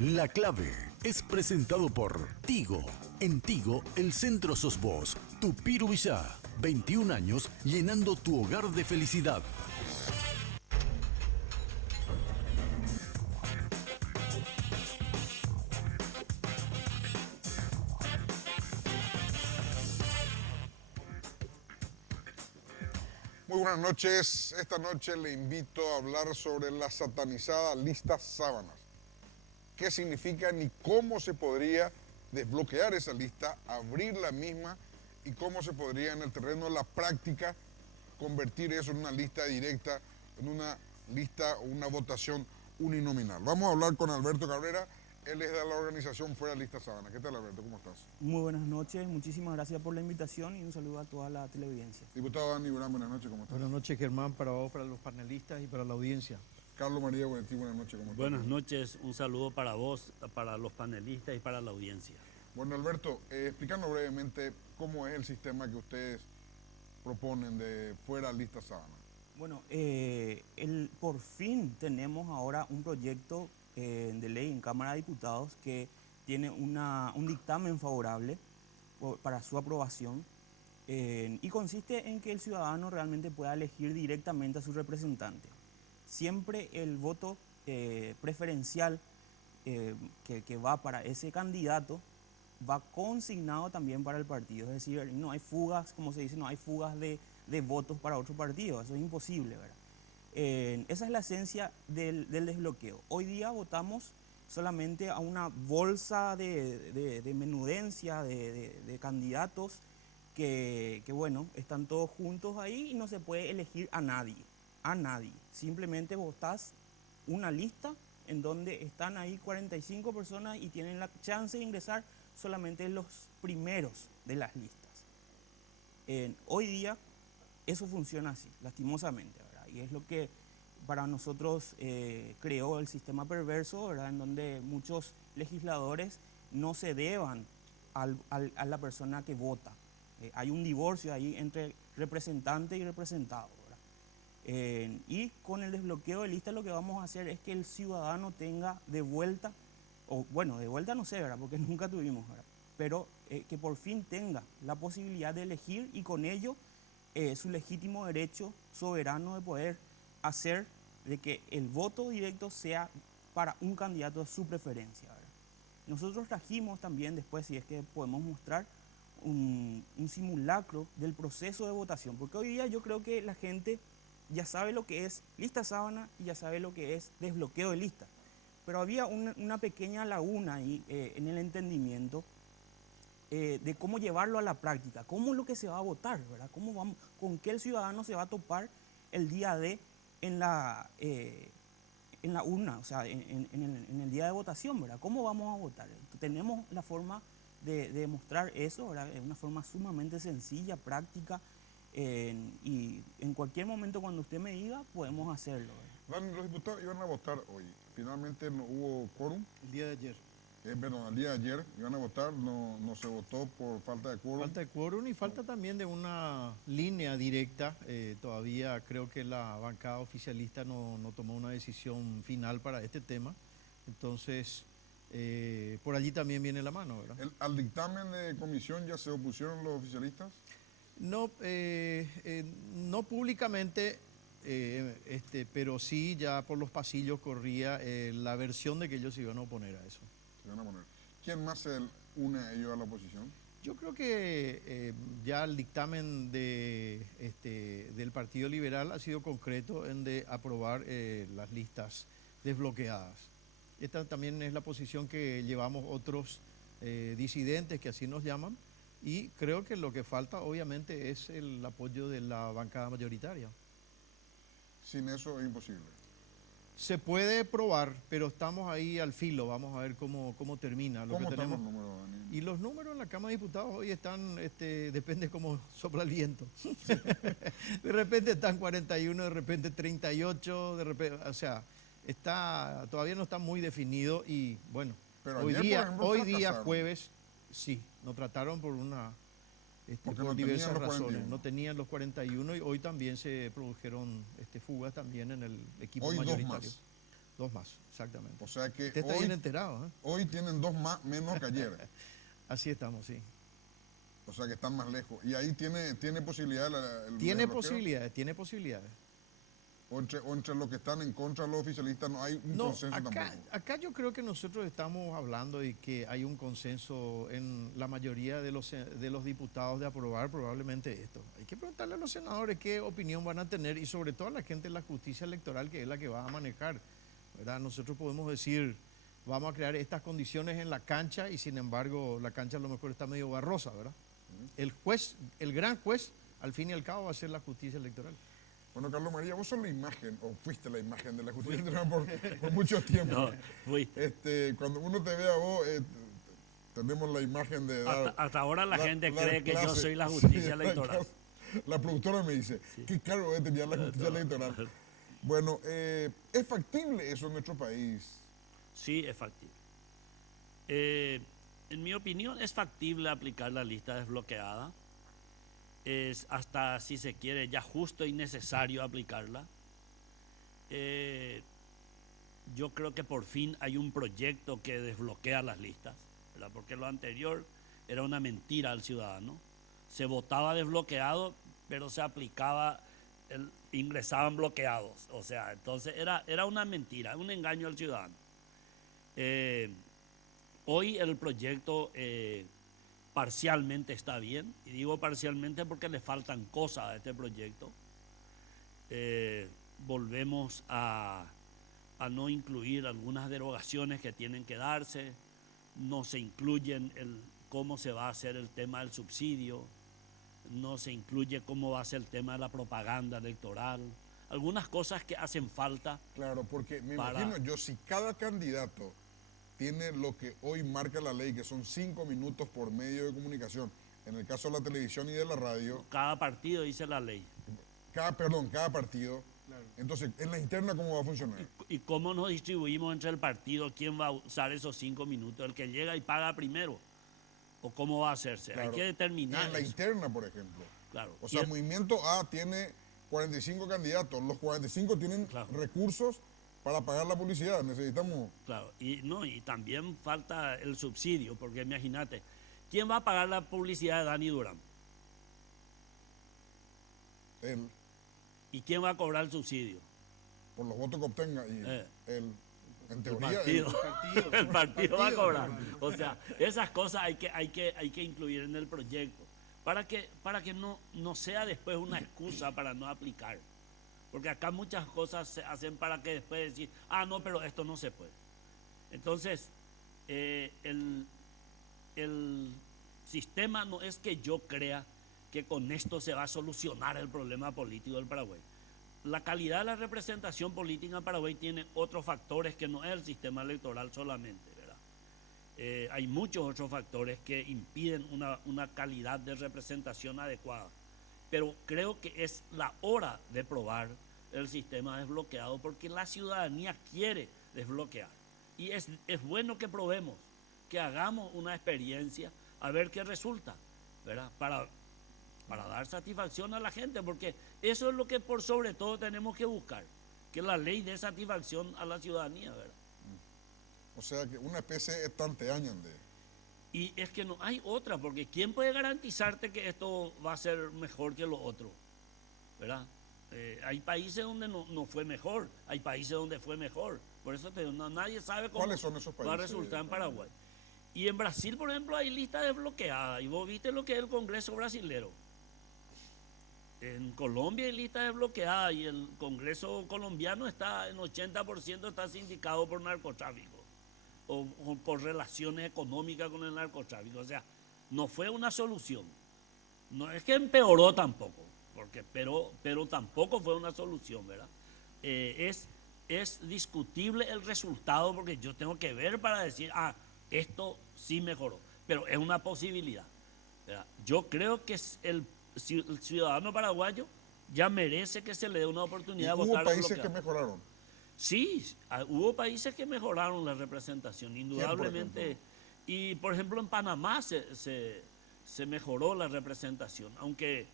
La Clave es presentado por Tigo. En Tigo, el centro sos vos. Tupiru Villá, 21 años llenando tu hogar de felicidad. Muy buenas noches. Esta noche le invito a hablar sobre la satanizada lista Sábanas. ¿Qué significa ni cómo se podría desbloquear esa lista, abrir la misma y cómo se podría en el terreno de la práctica convertir eso en una lista directa, en una lista o una votación uninominal? Vamos a hablar con Alberto Cabrera. Él es de la organización Fuera Lista Sábana. ¿Qué tal, Alberto? ¿Cómo estás? Muy buenas noches, muchísimas gracias por la invitación y un saludo a toda la teleaudiencia. Diputado Dani Durán, buenas noches, ¿cómo estás? Buenas noches, Germán, para vos, para los panelistas y para la audiencia. Carlos María Buenetí, buenas noches, ¿cómo estás? Buenas noches, un saludo para vos, para los panelistas y para la audiencia. Bueno, Alberto, explicando brevemente cómo es el sistema que ustedes proponen de Fuera Lista Sábana. Bueno, por fin tenemos ahora un proyecto de ley en Cámara de Diputados que tiene un dictamen favorable para su aprobación y consiste en que el ciudadano realmente pueda elegir directamente a su representante. Siempre el voto preferencial que va para ese candidato va consignado también para el partido. Es decir, no hay fugas, como se dice, no hay fugas de votos para otro partido. Eso es imposible, ¿verdad? Esa es la esencia del desbloqueo. Hoy día votamos solamente a una bolsa de menudencia de candidatos que, bueno, están todos juntos ahí y no se puede elegir a nadie. Simplemente votás una lista en donde están ahí 45 personas y tienen la chance de ingresar solamente los primeros de las listas. Hoy día eso funciona así, lastimosamente, ¿verdad? Y es lo que para nosotros creó el sistema perverso, ¿verdad? En donde muchos legisladores no se deban a la persona que vota. Hay un divorcio ahí entre representante y representado, ¿verdad? Y con el desbloqueo de lista lo que vamos a hacer es que el ciudadano tenga de vuelta, o bueno, de vuelta no sé, ¿verdad? Porque nunca tuvimos, ¿verdad? Pero que por fin tenga la posibilidad de elegir y con ello su legítimo derecho soberano de poder hacer de que el voto directo sea para un candidato de su preferencia, ¿verdad? Nosotros trajimos también después, si es que podemos mostrar, un simulacro del proceso de votación, porque hoy día yo creo que la gente ya sabe lo que es lista sábana y ya sabe lo que es desbloqueo de lista. Pero había una pequeña laguna ahí en el entendimiento de cómo llevarlo a la práctica, cómo es lo que se va a votar, ¿verdad? Con qué el ciudadano se va a topar el día en la urna, o sea, en el día de votación, ¿verdad? ¿Cómo vamos a votar? Tenemos la forma de demostrar eso, ¿verdad? Es una forma sumamente sencilla, práctica, y en cualquier momento cuando usted me diga, podemos hacerlo, ¿verdad? Los diputados iban a votar hoy. Finalmente no hubo quórum. El día de ayer. Perdón, el día de ayer iban a votar, no se votó por falta de quórum. Falta de quórum y falta también de una línea directa. Todavía creo que la bancada oficialista no tomó una decisión final para este tema. Entonces, por allí también viene la mano, ¿verdad? ¿Al dictamen de comisión ya se opusieron los oficialistas? No, no públicamente, pero sí ya por los pasillos corría la versión de que ellos se iban a oponer a eso. Se van a poner. ¿Quién más se une a ellos a la oposición? Yo creo que ya el dictamen del Partido Liberal ha sido concreto en de aprobar las listas desbloqueadas. Esta también es la posición que llevamos otros disidentes, que así nos llaman, y creo que lo que falta obviamente es el apoyo de la bancada mayoritaria. Sin eso es imposible. Se puede probar, pero estamos ahí al filo, vamos a ver cómo termina. ¿Cómo están los números, Dani? Y los números en la Cámara de Diputados hoy están, depende cómo sopla el viento. De repente están 41, de repente 38, de repente, o sea, todavía no está muy definido y bueno, pero hoy ayer, día, por ejemplo, hoy día fracasaron. Jueves, sí, nos trataron por Porque por no diversas tenían los razones. 41. No tenían los 41 y hoy también se produjeron fugas también en el equipo Hoy mayoritario. 2 más, exactamente. O sea que Usted está bien enterado, ¿eh? hoy tienen 2 más menos que ayer. Así estamos, sí. O sea que están más lejos. Y ahí tiene posibilidad el Tiene desbloqueo. posibilidades, tiene posibilidades. O entre los que están en contra de los oficialistas no hay un No, consenso tampoco. acá yo creo que nosotros estamos hablando de que hay un consenso en la mayoría de los diputados de aprobar probablemente esto. Hay que preguntarle a los senadores qué opinión van a tener y sobre todo a la gente de la justicia electoral, que es la que va a manejar, ¿verdad? Nosotros podemos decir, vamos a crear estas condiciones en la cancha y sin embargo la cancha a lo mejor está medio barrosa, ¿verdad? El juez, el gran juez, al fin y al cabo va a ser la justicia electoral. Bueno, Carlos María, vos sos la imagen, o fuiste la imagen de la justicia electoral por mucho tiempo. No, fui. Cuando uno te ve a vos, tenemos la imagen de dar... Hasta ahora la gente dar cree que yo clase. soy la justicia Sí, electoral. La productora me dice, qué caro es tener la justicia electoral. Bueno, ¿es factible eso en nuestro país? Sí, es factible. En mi opinión, es factible aplicar la lista desbloqueada. Es hasta, si se quiere, ya justo y necesario aplicarla. Yo creo que por fin hay un proyecto que desbloquea las listas, ¿verdad? Porque lo anterior era una mentira al ciudadano. Se votaba desbloqueado, pero se aplicaba, ingresaban bloqueados. O sea, entonces era una mentira, un engaño al ciudadano. Hoy el proyecto parcialmente está bien, y digo parcialmente porque le faltan cosas a este proyecto. Volvemos a no incluir algunas derogaciones que tienen que darse, no se incluyen cómo se va a hacer el tema del subsidio, no se incluye cómo va a ser el tema de la propaganda electoral, algunas cosas que hacen falta. Claro, porque me imagino yo, si cada candidato tiene lo que hoy marca la ley, que son 5 minutos por medio de comunicación, en el caso de la televisión y de la radio. Cada partido dice la ley. Cada partido. Claro. Entonces, en la interna, ¿cómo va a funcionar? ¿Y cómo nos distribuimos entre el partido? ¿Quién va a usar esos 5 minutos? ¿El que llega y paga primero? ¿O cómo va a hacerse? Claro. Hay que determinar. Y en la interna, por ejemplo. Claro. O sea, el Movimiento A tiene 45 candidatos. Los 45 tienen recursos para pagar la publicidad. Necesitamos... Claro. Y también falta el subsidio, porque imagínate, ¿quién va a pagar la publicidad de Dani Durán? Él. ¿Y quién va a cobrar el subsidio? Por los votos que obtenga. Y él, en teoría, el partido va a cobrar. O sea, esas cosas hay que incluir en el proyecto para que no sea después una excusa para no aplicar. Porque acá muchas cosas se hacen para que después decir, no, pero esto no se puede. Entonces, el sistema no es que yo crea que con esto se va a solucionar el problema político del Paraguay. La calidad de la representación política en Paraguay tiene otros factores que no es el sistema electoral solamente, ¿verdad? Hay muchos otros factores que impiden una calidad de representación adecuada. Pero creo que es la hora de probar el sistema desbloqueado porque la ciudadanía quiere desbloquear. Y es bueno que probemos, que hagamos una experiencia a ver qué resulta, ¿verdad? Para dar satisfacción a la gente, porque eso es lo que por sobre todo tenemos que buscar, que la ley dé satisfacción a la ciudadanía, ¿verdad? O sea, que una especie de tanteañande. Y es que no hay otra, porque ¿quién puede garantizarte que esto va a ser mejor que lo otro? ¿Verdad? Hay países donde no fue mejor, hay países donde fue mejor. Por eso nadie sabe cómo ¿Cuáles son esos países? Va a resultar en Paraguay. Y en Brasil, por ejemplo, hay listas desbloqueadas. Y vos viste lo que es el Congreso brasilero. En Colombia hay listas desbloqueadas y el Congreso colombiano está en 80% está sindicado por narcotráfico o por relaciones económicas con el narcotráfico. O sea, no fue una solución. No es que empeoró tampoco, pero tampoco fue una solución, ¿verdad? Es discutible el resultado porque yo tengo que ver para decir, esto sí mejoró, pero es una posibilidad, ¿verdad? Yo creo que el ciudadano paraguayo ya merece que se le dé una oportunidad de votar. ¿Hubo países que mejoraron? Sí, hubo países que mejoraron la representación, indudablemente. Por ejemplo, en Panamá se mejoró la representación, aunque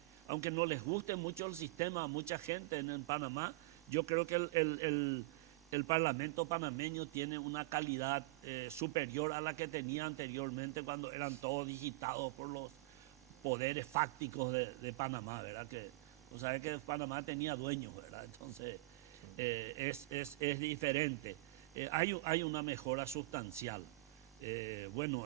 no les guste mucho el sistema a mucha gente en Panamá. Yo creo que el Parlamento panameño tiene una calidad superior a la que tenía anteriormente cuando eran todos digitados por los poderes fácticos de Panamá, ¿verdad? Que, o sea, que Panamá tenía dueños, ¿verdad? Entonces, es diferente. Hay una mejora sustancial. Bueno,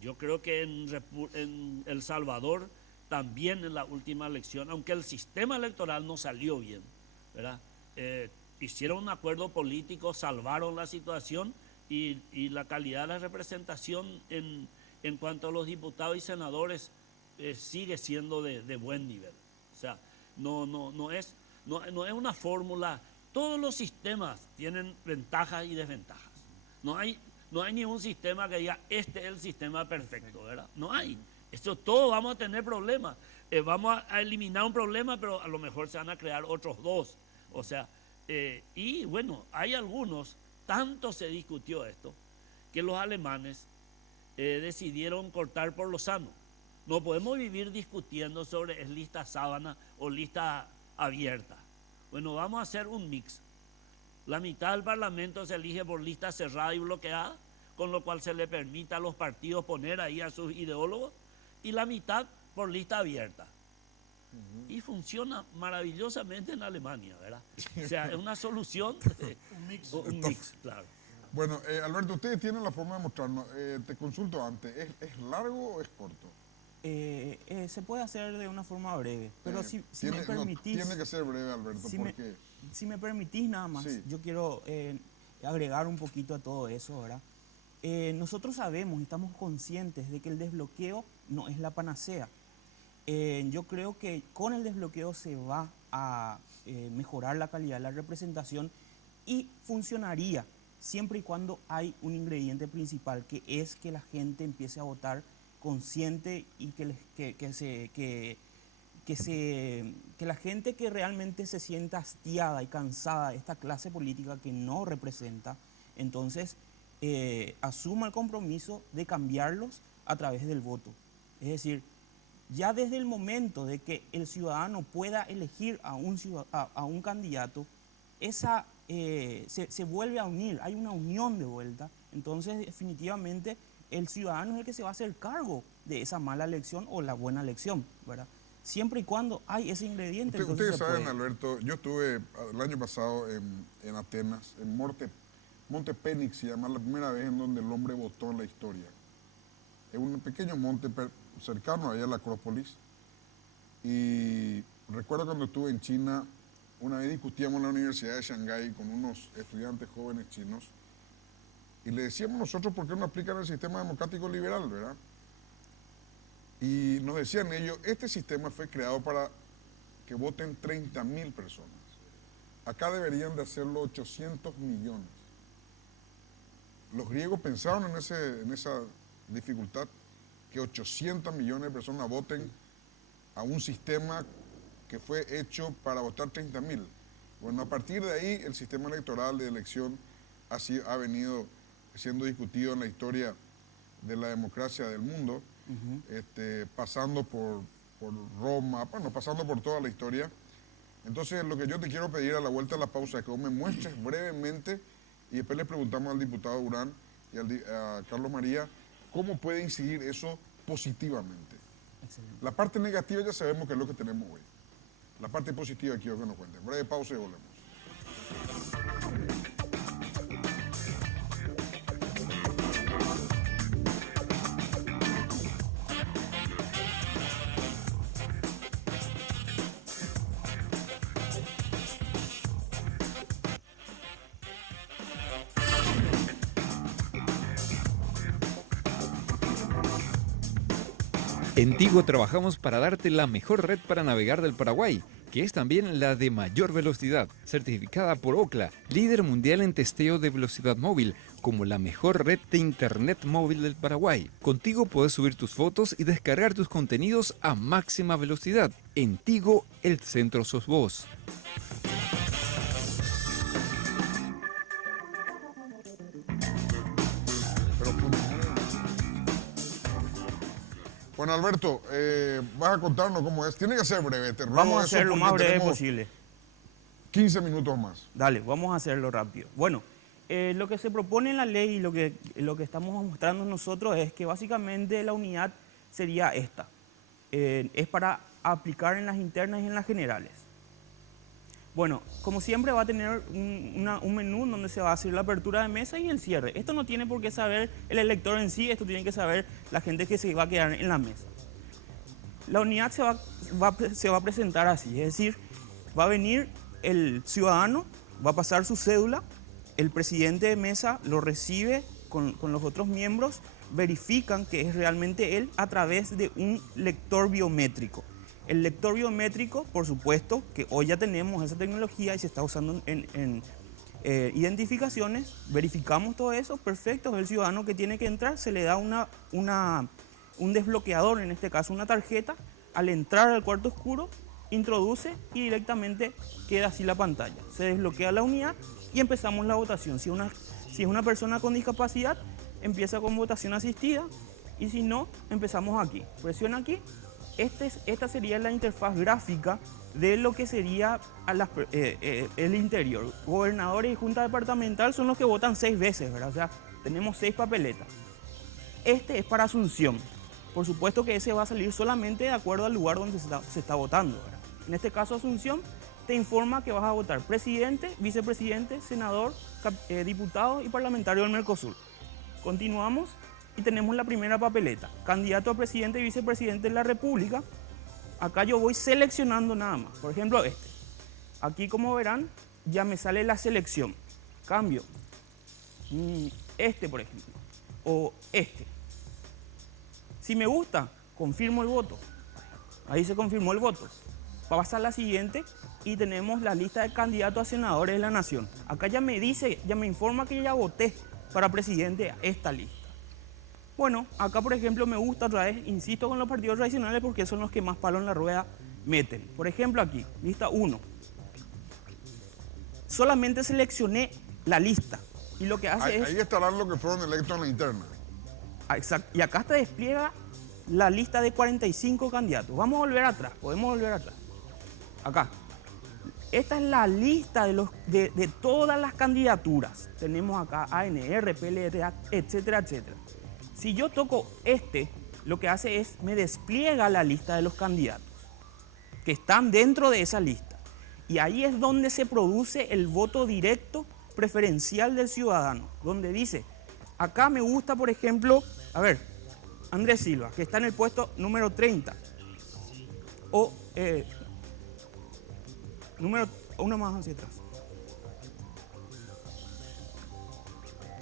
yo creo que en El Salvador también en la última elección, aunque el sistema electoral no salió bien, ¿verdad? Hicieron un acuerdo político, salvaron la situación y la calidad de la representación en cuanto a los diputados y senadores sigue siendo de buen nivel. O sea, no es una fórmula. Todos los sistemas tienen ventajas y desventajas. No hay ni un sistema que diga, este es el sistema perfecto, ¿verdad? No hay. Esto todo vamos a tener problemas. Vamos a eliminar un problema, pero a lo mejor se van a crear otros dos. O sea, y bueno, hay algunos, tanto se discutió esto, que los alemanes decidieron cortar por lo sano. No podemos vivir discutiendo sobre es lista sábana o lista abierta. Bueno, vamos a hacer un mix. La mitad del Parlamento se elige por lista cerrada y bloqueada, con lo cual se le permite a los partidos poner ahí a sus ideólogos, y la mitad por lista abierta. Y funciona maravillosamente en Alemania, ¿verdad? O sea, es una solución. Un mix, claro. Bueno, Alberto, ustedes tienen la forma de mostrarnos. Te consulto antes, ¿es largo o es corto? Se puede hacer de una forma breve, pero si me permitís... Tiene que ser breve, Alberto, porque... Si me permitís nada más, sí. Yo quiero agregar un poquito a todo eso, ¿verdad? Nosotros sabemos, estamos conscientes de que el desbloqueo no es la panacea. Yo creo que con el desbloqueo se va a mejorar la calidad de la representación y funcionaría siempre y cuando hay un ingrediente principal, que es que la gente empiece a votar consciente y que la gente que realmente se sienta hastiada y cansada de esta clase política que no representa, entonces asuma el compromiso de cambiarlos a través del voto. Es decir, ya desde el momento de que el ciudadano pueda elegir a un candidato, se vuelve a unir, hay una unión de vuelta. Entonces, definitivamente, el ciudadano es el que se va a hacer cargo de esa mala elección o la buena elección, ¿verdad? Siempre y cuando hay ese ingrediente. Ustedes saben, Alberto, yo estuve el año pasado en Atenas, en Monte Pénix, se llama, la primera vez en donde el hombre votó en la historia. Es un pequeño monte cercano allá a la Acrópolis. Y recuerdo cuando estuve en China, una vez discutíamos en la Universidad de Shanghái con unos estudiantes jóvenes chinos y le decíamos nosotros por qué no aplican el sistema democrático liberal, ¿verdad? Y nos decían ellos, este sistema fue creado para que voten 30.000 personas. Acá deberían de hacerlo 800 millones. Los griegos pensaron en esa dificultad, que 800 millones de personas voten a un sistema que fue hecho para votar 30.000. Bueno, a partir de ahí el sistema electoral de elección ha venido siendo discutido en la historia de la democracia del mundo, pasando por Roma, bueno, pasando por toda la historia. Entonces, lo que yo te quiero pedir a la vuelta de la pausa es que vos me muestres brevemente, y después le preguntamos al diputado Durán y a Carlos María cómo puede incidir eso positivamente. Excelente. La parte negativa ya sabemos que es lo que tenemos hoy. La parte positiva quiero que nos cuenten. Breve pausa y volvemos. En Tigo trabajamos para darte la mejor red para navegar del Paraguay, que es también la de mayor velocidad, certificada por Ookla, líder mundial en testeo de velocidad móvil, como la mejor red de internet móvil del Paraguay. Contigo puedes subir tus fotos y descargar tus contenidos a máxima velocidad. En Tigo, el centro sos vos. Bueno, Alberto, vas a contarnos cómo es. Tiene que ser breve. Vamos a hacer lo más breve posible. 15 minutos más. Dale, vamos a hacerlo rápido. Bueno, lo que se propone en la ley y lo que estamos mostrando nosotros es que básicamente la unidad sería esta. Es para aplicar en las internas y en las generales. Bueno, como siempre va a tener un menú donde se va a hacer la apertura de mesa y el cierre. Esto no tiene por qué saber el elector en sí, esto tiene que saber la gente que se va a quedar en la mesa. La unidad se va a presentar así, es decir, va a venir el ciudadano, va a pasar su cédula, el presidente de mesa lo recibe con los otros miembros, verifican que es realmente él a través de un lector biométrico. El lector biométrico, por supuesto, que hoy ya tenemos esa tecnología y se está usando en identificaciones, verificamos todo eso, perfecto, es el ciudadano que tiene que entrar, se le da un desbloqueador, en este caso una tarjeta, al entrar al cuarto oscuro, introduce y directamente queda así la pantalla. Se desbloquea la unidad y empezamos la votación. Si es una persona con discapacidad, empieza con votación asistida y si no, empezamos aquí. Presiona aquí. Esta sería la interfaz gráfica de lo que sería el interior. Gobernadores y junta departamental son los que votan 6 veces, ¿verdad? O sea, tenemos 6 papeletas. Este es para Asunción. Por supuesto que ese va a salir solamente de acuerdo al lugar donde se está votando, ¿verdad? En este caso, Asunción te informa que vas a votar presidente, vicepresidente, senador, diputado y parlamentario del Mercosur. Continuamos y tenemos la primera papeleta. Candidato a presidente y vicepresidente de la República. Acá yo voy seleccionando nada más. Por ejemplo, este. Aquí, como verán, ya me sale la selección. Cambio. Este, por ejemplo. O este. Si me gusta, confirmo el voto. Ahí se confirmó el voto. Pasa a la siguiente y tenemos la lista de candidatos a senadores de la Nación. Acá ya me dice, ya me informa que ya voté para presidente a esta lista. Bueno, acá por ejemplo me gusta otra vez, insisto con los partidos tradicionales porque son los que más palo en la rueda meten. Por ejemplo aquí, lista 1. Solamente seleccioné la lista y lo que hace es... Ahí estarán los que fueron electos en la interna. Exacto, y acá te despliega la lista de 45 candidatos. Vamos a volver atrás, podemos volver atrás. Acá. Esta es la lista de todas las candidaturas. Tenemos acá ANR, PLRA, etcétera, etcétera. Si yo toco lo que hace es me despliega la lista de los candidatos que están dentro de esa lista. Y ahí es donde se produce el voto directo preferencial del ciudadano, donde dice, acá me gusta, por ejemplo, a ver, Andrés Silva, que está en el puesto número 30. O uno más hacia atrás.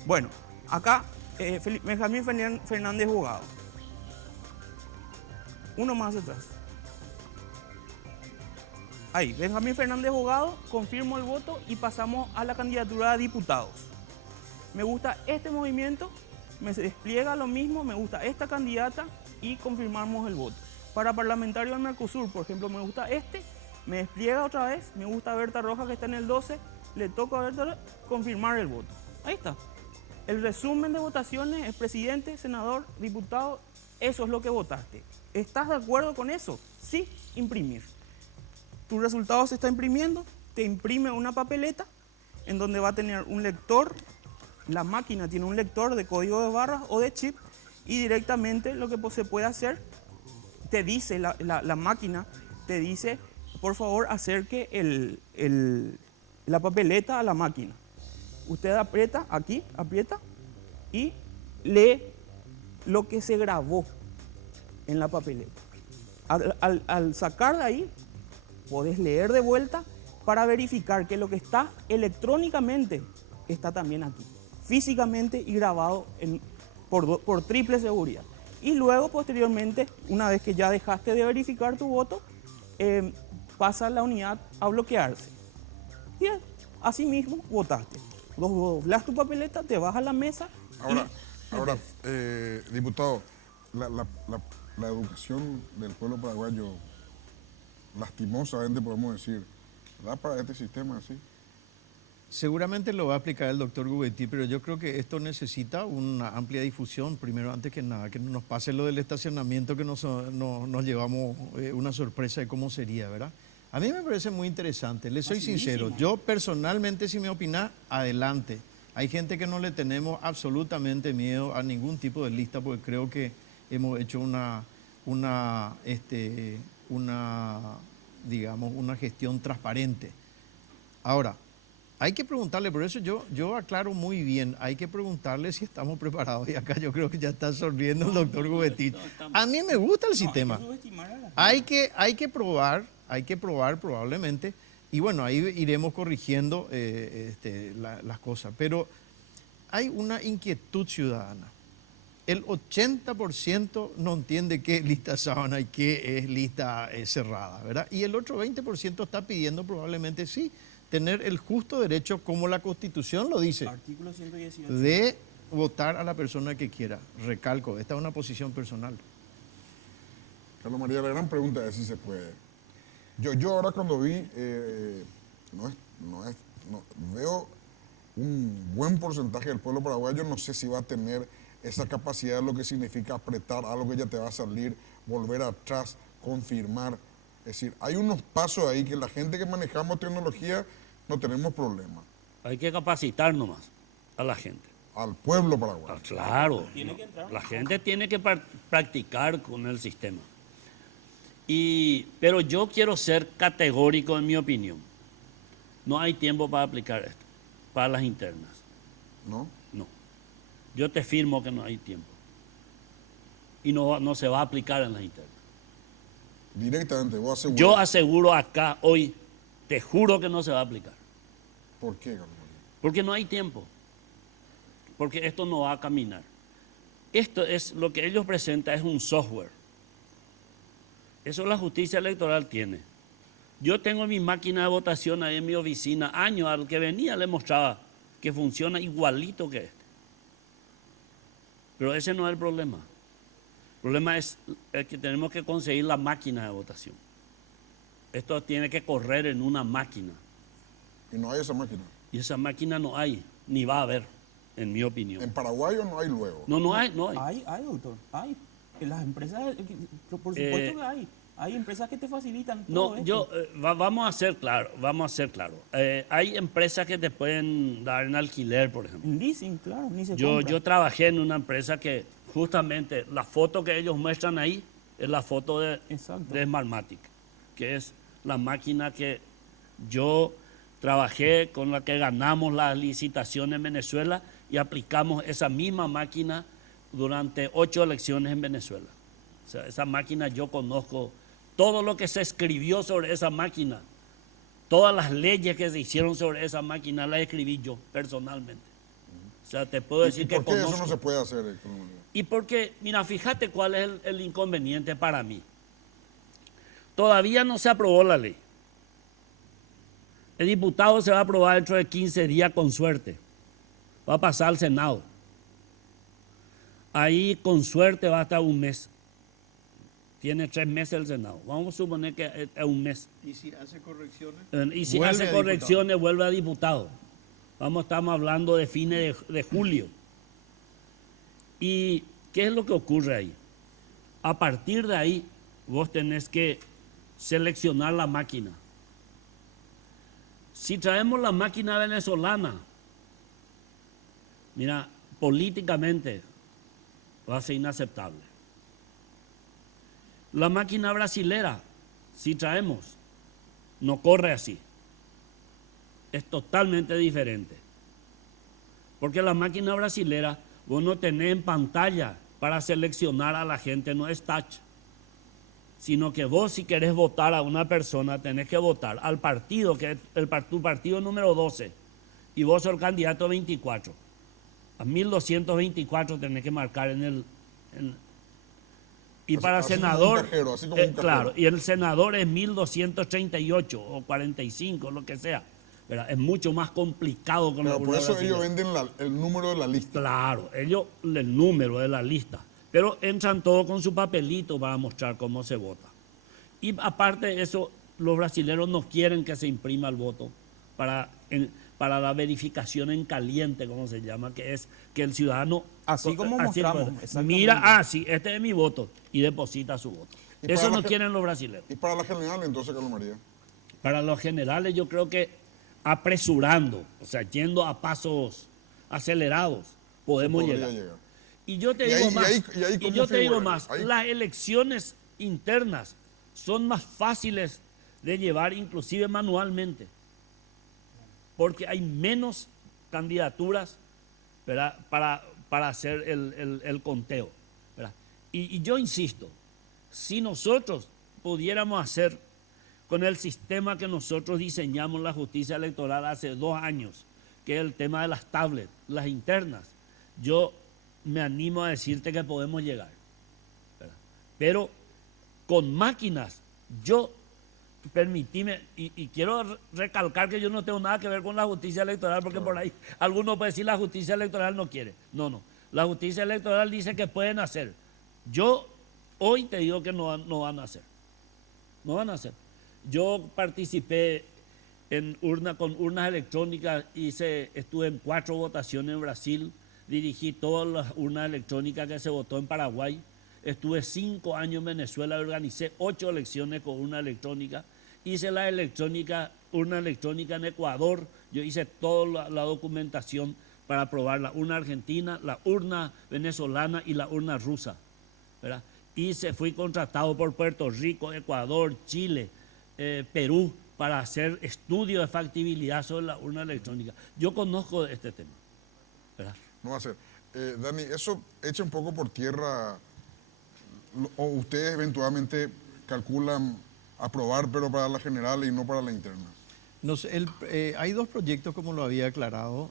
Bueno, acá Benjamín Fernández Bogado. Uno más hacia atrás. Ahí, Benjamín Fernández Bogado, confirmo el voto y pasamos a la candidatura de diputados. Me gusta este movimiento, me despliega lo mismo, me gusta esta candidata y confirmamos el voto. Para parlamentario del Mercosur, por ejemplo, me gusta este, me despliega otra vez, me gusta Berta Roja que está en el 12, le toco a Berta confirmar el voto. Ahí está. El resumen de votaciones es presidente, senador, diputado, eso es lo que votaste. ¿Estás de acuerdo con eso? Sí, imprimir. Tu resultado se está imprimiendo, te imprime una papeleta en donde va a tener un lector, la máquina tiene un lector de código de barras o de chip y directamente lo que se puede hacer, te dice la máquina, te dice, por favor acerque la papeleta a la máquina. Usted aprieta aquí, aprieta y lee lo que se grabó en la papeleta. Al sacar de ahí, podés leer de vuelta para verificar que lo que está electrónicamente está también aquí, físicamente y grabado por triple seguridad. Y luego, posteriormente, una vez que ya dejaste de verificar tu voto, pasa la unidad a bloquearse. Y así mismo votaste. Doblas tu papeleta, te vas a la mesa. Ahora, diputado, la educación del pueblo paraguayo, lastimosamente podemos decir, ¿da para este sistema así? Seguramente lo va a aplicar el doctor Gubetti, pero yo creo que esto necesita una amplia difusión, primero, antes que nada, que no nos pase lo del estacionamiento, que nos llevamos una sorpresa de cómo sería, ¿verdad? A mí me parece muy interesante, le soy Facilísimo. sincero. Yo personalmente, si me opinás, adelante. Hay gente que no le tenemos absolutamente miedo a ningún tipo de lista porque creo que hemos hecho digamos, una gestión transparente. Ahora, hay que preguntarle, por eso yo aclaro muy bien, hay que preguntarle si estamos preparados. Y acá yo creo que ya está sonriendo el doctor Gubetich. A mí me gusta el sistema. Hay que subestimar a la gente. Hay que probar probablemente, y bueno, ahí iremos corrigiendo las cosas. Pero hay una inquietud ciudadana. El 80% no entiende qué es lista sábana y qué es lista cerrada, ¿verdad? Y el otro 20% está pidiendo probablemente sí, tener el justo derecho, como la Constitución lo dice, Artículo 118. de votar a la persona que quiera. Recalco, esta es una posición personal. Carlos María, la gran pregunta es si se puede. Yo ahora cuando vi, veo un buen porcentaje del pueblo paraguayo, no sé si va a tener esa capacidad de lo que significa apretar algo que ya te va a salir, volver atrás, confirmar. Es decir, hay unos pasos ahí que la gente que manejamos tecnología no tenemos problema. Hay que capacitar nomás a la gente. Al pueblo paraguayo. Ah, claro, Tiene que entrar. la gente tiene que practicar con el sistema. Pero yo quiero ser categórico en mi opinión. No hay tiempo para aplicar esto, para las internas. ¿No? No. Yo te firmo que no hay tiempo. Y no se va a aplicar en las internas. Directamente, vos aseguras. Yo aseguro acá hoy, te juro que no se va a aplicar. ¿Por qué, Carlos María? Porque no hay tiempo. Porque esto no va a caminar. Esto es lo que ellos presentan, es un software. Eso la justicia electoral tiene. Yo tengo mi máquina de votación ahí en mi oficina, años al que venía le mostraba que funciona igualito que este. Pero ese no es el problema. El problema es que tenemos que conseguir la máquina de votación. Esto tiene que correr en una máquina. Y no hay esa máquina. Y esa máquina no hay, ni va a haber, en mi opinión. En Paraguay no hay luego. No hay. Hay, doctor, hay. En las empresas, por supuesto que hay. Hay empresas que te facilitan todo esto. Vamos a ser claro. Hay empresas que te pueden dar en alquiler, por ejemplo. En leasing, claro, ni se Yo compra. trabajé en una empresa que justamente la foto que ellos muestran ahí es la foto Exacto. de Smartmatic, que es la máquina que yo trabajé, con la que ganamos la licitación en Venezuela y aplicamos esa misma máquina durante 8 elecciones en Venezuela. O sea, esa máquina yo conozco todo lo que se escribió sobre esa máquina, todas las leyes que se hicieron sobre esa máquina las escribí yo personalmente. O sea, te puedo decir ¿Y que por qué conozco. eso no se puede hacer, Carlos María? Y porque, mira, fíjate cuál es el inconveniente para mí. Todavía no se aprobó la ley. El diputado se va a aprobar dentro de 15 días con suerte. Va a pasar al Senado. Ahí con suerte va a estar un mes. Tiene 3 meses el Senado. Vamos a suponer que es un mes. ¿Y si hace correcciones? Y si Vuelve hace a correcciones, vuelve a diputado. Estamos hablando de fines de julio. ¿Y qué es lo que ocurre ahí? A partir de ahí, vos tenés que seleccionar la máquina. Si traemos la máquina venezolana, mira, políticamente va a ser inaceptable. La máquina brasilera, si traemos, no corre así. Es totalmente diferente. Porque la máquina brasilera, vos no tenés en pantalla para seleccionar a la gente, no es touch. Sino que vos, si querés votar a una persona, tenés que votar al partido, que es tu partido número 12, y vos sos el candidato 24. A 1224 tenés que marcar en el... y para Así como senador, un cajero, así como un cajero. claro, y el senador es 1238 o 45, lo que sea. ¿Verdad? Es mucho más complicado con Pero la por eso brasileña. ellos venden el número de la lista. Claro, ellos el número de la lista, pero entran todo con su papelito para mostrar cómo se vota. Y aparte de eso, los brasileños no quieren que se imprima el voto para la verificación en caliente, como se llama, que es que el ciudadano... Así como mostramos, exactamente. Mira, sí, este es mi voto, y deposita su voto. Y Eso para no la quieren los brasileños. Y para la general, entonces, Carlos María. Para los generales yo creo que apresurando, o sea, yendo a pasos acelerados, podemos Podría llegar. llegar. Y yo te Y digo ahí- más, y ahí y ¿cómo yo te digo figura? más, Ahí- las elecciones internas son más fáciles de llevar inclusive manualmente, porque hay menos candidaturas, ¿verdad? Para hacer el conteo, ¿verdad? Y yo insisto, si nosotros pudiéramos hacer con el sistema que nosotros diseñamos la justicia electoral hace 2 años, que es el tema de las tablets, las internas, yo me animo a decirte que podemos llegar, ¿verdad? Pero con máquinas, yo, permitime, y quiero recalcar que yo no tengo nada que ver con la justicia electoral, porque por ahí algunos pueden decir la justicia electoral no quiere. No, la justicia electoral dice que pueden hacer. Yo hoy te digo que no van a hacer. No van a hacer. Yo participé con urnas electrónicas, estuve en 4 votaciones en Brasil, dirigí todas las urnas electrónicas que se votó en Paraguay, estuve 5 años en Venezuela, organicé 8 elecciones con urna electrónica, hice urna electrónica en Ecuador, yo hice toda la documentación para aprobar la urna argentina, la urna venezolana y la urna rusa, ¿verdad? Fui contratado por Puerto Rico, Ecuador, Chile, Perú, para hacer estudios de factibilidad sobre la urna electrónica. Yo conozco este tema, ¿verdad? No va a ser. Dani, eso echa un poco por tierra, o ustedes eventualmente calculan aprobar, pero para la general y no para la interna. Hay 2 proyectos, como lo había aclarado.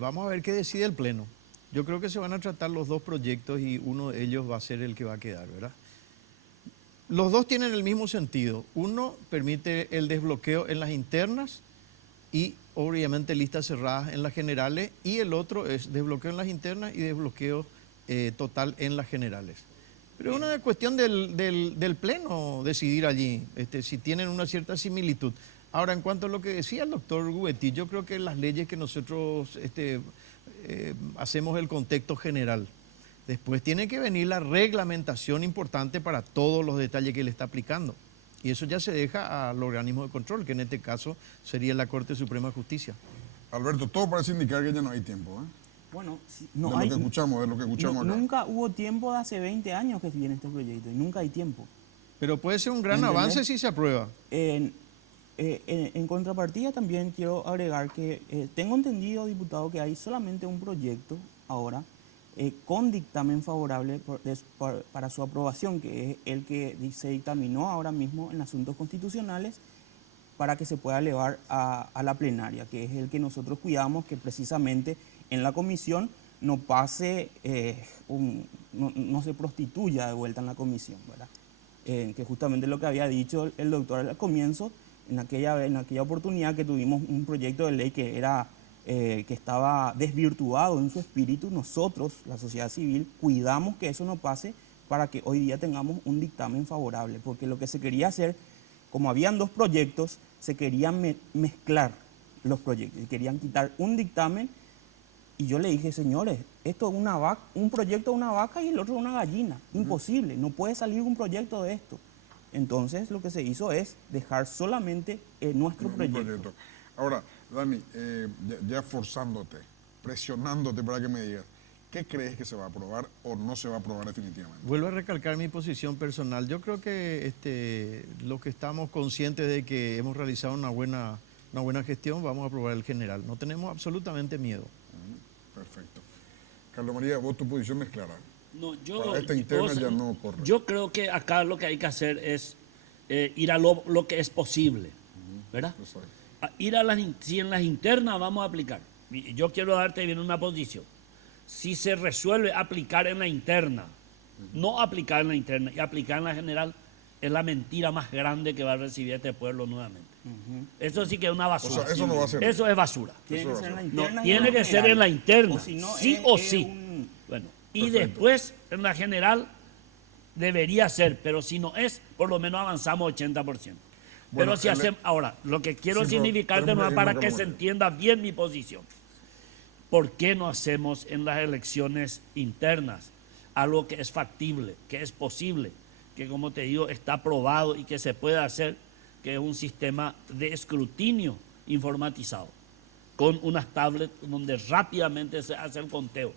Vamos a ver qué decide el Pleno. Yo creo que se van a tratar los 2 proyectos y uno de ellos va a ser el que va a quedar, ¿verdad? Los 2 tienen el mismo sentido. Uno permite el desbloqueo en las internas y obviamente listas cerradas en las generales, y el otro es desbloqueo en las internas y desbloqueo total en las generales. Pero es una cuestión del Pleno decidir allí, si tienen una cierta similitud. Ahora, en cuanto a lo que decía el doctor Gubetti, yo creo que las leyes que nosotros hacemos el contexto general. Después tiene que venir la reglamentación importante para todos los detalles que le está aplicando. Y eso ya se deja al organismo de control, que en este caso sería la Corte Suprema de Justicia. Alberto, todo parece indicar que ya no hay tiempo, ¿eh? Bueno, de lo que escuchamos acá. nunca hubo tiempo de hace 20 años que viene este proyecto y nunca hay tiempo. Pero puede ser un gran avance si se aprueba. En contrapartida también quiero agregar que tengo entendido, diputado, que hay solamente un proyecto ahora con dictamen favorable para su aprobación, que es el que se dictaminó ahora mismo en asuntos constitucionales para que se pueda elevar a la plenaria, que es el que nosotros cuidamos que precisamente en la comisión no pase, no se prostituya de vuelta en la comisión, ¿verdad? Que justamente lo que había dicho el doctor al comienzo, en aquella oportunidad que tuvimos un proyecto de ley que estaba desvirtuado en su espíritu, nosotros, la sociedad civil, cuidamos que eso no pase para que hoy día tengamos un dictamen favorable, porque lo que se quería hacer, como habían 2 proyectos, se querían mezclar los proyectos, y querían quitar un dictamen, y yo le dije, señores, esto es un proyecto de una vaca y el otro de una gallina, imposible, no puede salir un proyecto de esto. Entonces lo que se hizo es dejar solamente nuestro proyecto. Ahora, Dani, ya forzándote, presionándote para que me digas, ¿qué crees que se va a aprobar o no se va a aprobar definitivamente? Vuelvo a recalcar mi posición personal. Yo creo que los que estamos conscientes de que hemos realizado una buena gestión, vamos a aprobar el general. No tenemos absolutamente miedo. Perfecto. Carlos María, vos tu posición es clara. No, Para esta interna ya no corre. Yo creo que acá lo que hay que hacer es ir a lo que es posible, ¿verdad? Exacto. Si en las internas vamos a aplicar, y yo quiero darte bien una posición, si se resuelve aplicar en la interna, no aplicar en la interna y aplicar en la general, es la mentira más grande que va a recibir este pueblo nuevamente. Eso sí que es una basura. O sea, eso no va a ser. Eso es basura. Tiene que ser en la No, interna. tiene que ser en la interna, O si no, sí o sí. Bueno, y Perfecto. después en la general debería ser, pero si no es, por lo menos avanzamos 80%. Bueno, Pero si hacemos, ahora, lo que quiero Sí, pero significar de tenemos nuevo que para irnos que como se es. entienda bien mi posición. ¿Por qué no hacemos en las elecciones internas algo que es factible, que es posible, que como te digo está probado y que se puede hacer, que es un sistema de escrutinio informatizado, con unas tablets donde rápidamente se hace el conteo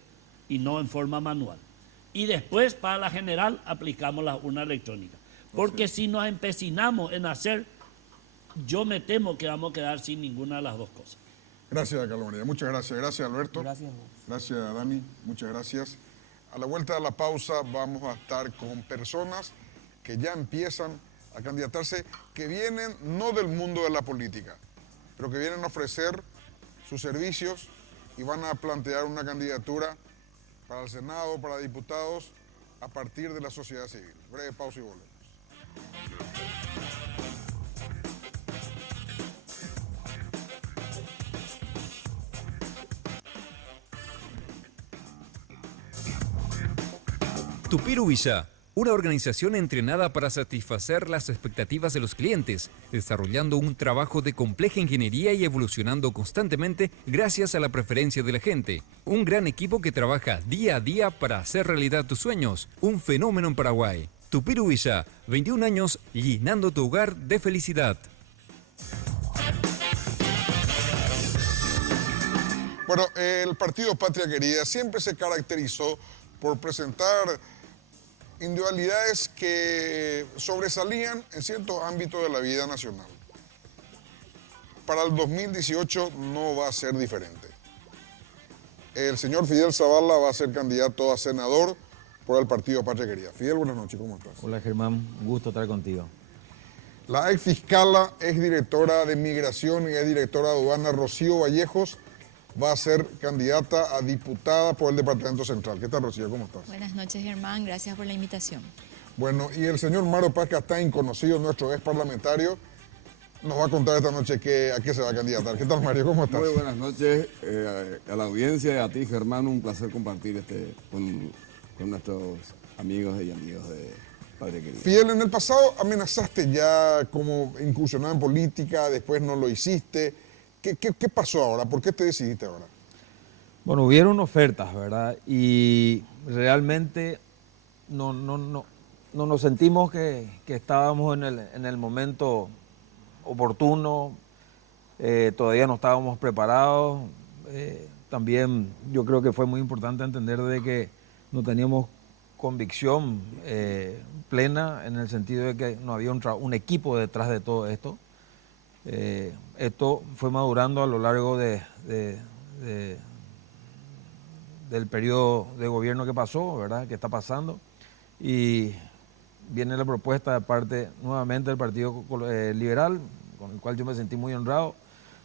y no en forma manual. Y después, para la general, aplicamos la urna electrónica. Porque si nos empecinamos en hacer, yo me temo que vamos a quedar sin ninguna de las dos cosas. Gracias, Carlos María. Muchas gracias. Gracias, Alberto. Gracias a vos. Gracias, Dani. Muchas gracias. A la vuelta de la pausa vamos a estar con personas que ya empiezan a candidatarse, que vienen no del mundo de la política, pero que vienen a ofrecer sus servicios y van a plantear una candidatura para el Senado, para diputados, a partir de la sociedad civil. Breve pausa y volvemos. Tupiru Villa, una organización entrenada para satisfacer las expectativas de los clientes, desarrollando un trabajo de compleja ingeniería y evolucionando constantemente gracias a la preferencia de la gente. Un gran equipo que trabaja día a día para hacer realidad tus sueños. Un fenómeno en Paraguay. Tupiru Villa, 21 años llenando tu hogar de felicidad. Bueno, el partido Patria Querida siempre se caracterizó por presentar individualidades que sobresalían en ciertos ámbitos de la vida nacional. Para el 2018 no va a ser diferente. El señor Fidel Zavala va a ser candidato a senador por el partido Patria Querida. Fidel, buenas noches, ¿cómo estás? Hola Germán, un gusto estar contigo. La ex fiscala, ex directora de Migración y ex directora de Aduana, Rocío Vallejos, va a ser candidata a diputada por el Departamento Central. ¿Qué tal, Rocío? ¿Cómo estás? Buenas noches, Germán. Gracias por la invitación. Bueno, y el señor Mario Paz Castain, conocido, nuestro ex parlamentario, nos va a contar esta noche a qué se va a candidatar. ¿Qué tal, Mario? ¿Cómo estás? Muy buenas noches a la audiencia y a ti, Germán. Un placer compartir con nuestros amigos y amigos de Patria Querida. Fidel, en el pasado amenazaste ya como incursionar en política, después no lo hiciste. ¿Qué pasó ahora? ¿Por qué te decidiste ahora? Bueno, hubieron ofertas, ¿verdad? Y realmente no nos sentimos que estábamos en el momento oportuno, todavía no estábamos preparados. También yo creo que fue muy importante entender de que no teníamos convicción plena en el sentido de que no había un equipo detrás de todo esto. Esto fue madurando a lo largo del periodo de gobierno que pasó, ¿verdad? Que está pasando. Y viene la propuesta de parte nuevamente del Partido Liberal, con el cual yo me sentí muy honrado,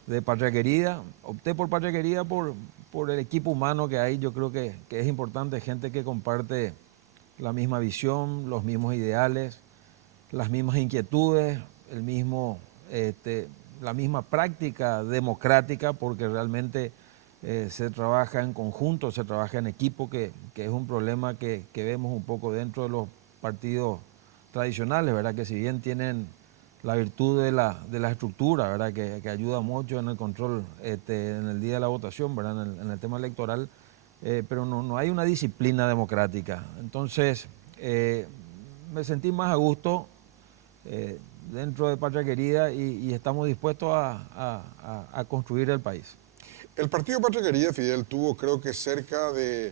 de Patria Querida. Opté por Patria Querida por el equipo humano que hay. Yo creo que es importante, gente que comparte la misma visión, los mismos ideales, las mismas inquietudes, la misma práctica democrática, porque realmente se trabaja en conjunto, se trabaja en equipo, que es un problema que vemos un poco dentro de los partidos tradicionales, ¿verdad? Que si bien tienen la virtud de la estructura, ¿verdad? Que ayuda mucho en el control en el día de la votación, ¿verdad? En el tema electoral, pero no hay una disciplina democrática. Entonces, me sentí más a gusto dentro de Patria Querida y estamos dispuestos a construir el país. El partido Patria Querida, Fidel, tuvo creo que cerca de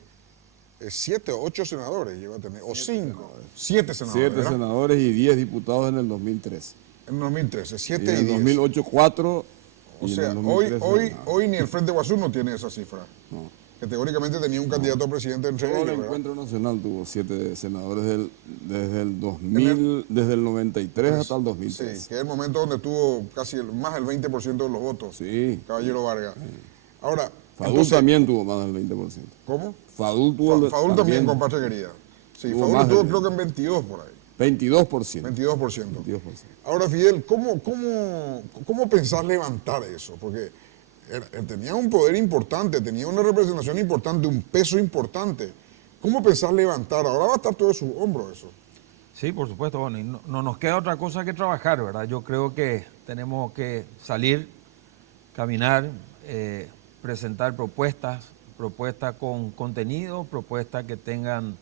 7 o 8 senadores, llegó a tener, o 5, 7 senadores. 7 senadores y 10 diputados en el 2013. En 2013, 7 y 10. En el 2008, 4. O sea, hoy ni el Frente Guazú no tiene esa cifra. No. Categóricamente tenía un candidato a presidente entre Todo ellos, el ¿verdad? Encuentro Nacional tuvo 7 senadores desde el 2000, desde el 93 hasta el 2003. Sí, que es el momento donde tuvo casi más del 20% de los votos. Sí. Caballero Vargas. Ahora, Fadul también tuvo más del 20%. ¿Cómo? Fadul tuvo Fadul también con Patria Querida. Sí, tuvo Fadul más tuvo del creo que en 22 por ahí. 22%. 22%. 22%. Ahora, Fidel, ¿cómo pensás levantar eso? Porque tenía un poder importante, tenía una representación importante, un peso importante. ¿Cómo pensás levantar? Ahora va a estar todo en sus hombros eso. Sí, por supuesto. Bueno, y no nos queda otra cosa que trabajar, ¿verdad? Yo creo que tenemos que salir, caminar, presentar propuestas con contenido, propuestas que tengan,